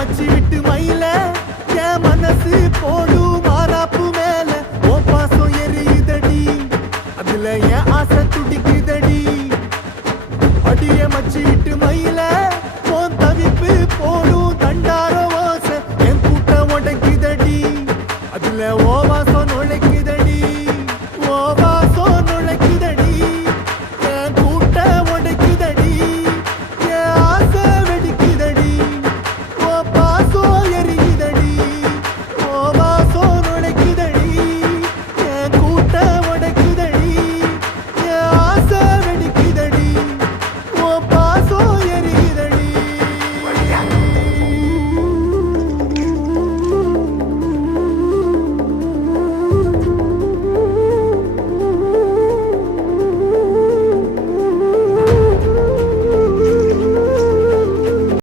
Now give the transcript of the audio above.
மச்சி விட்டு மயில என் மனசு போடும் மாறாப்பு மேல ஓ பாசம் எரியுதடி அதுல என் ஆசை துடிக்குதடி அடிய மச்சி விட்டு மயில போன் தவிப்பு போடும் தண்டார ஓசை என் கூட்ட உடைக்குதடி அதுல ஓ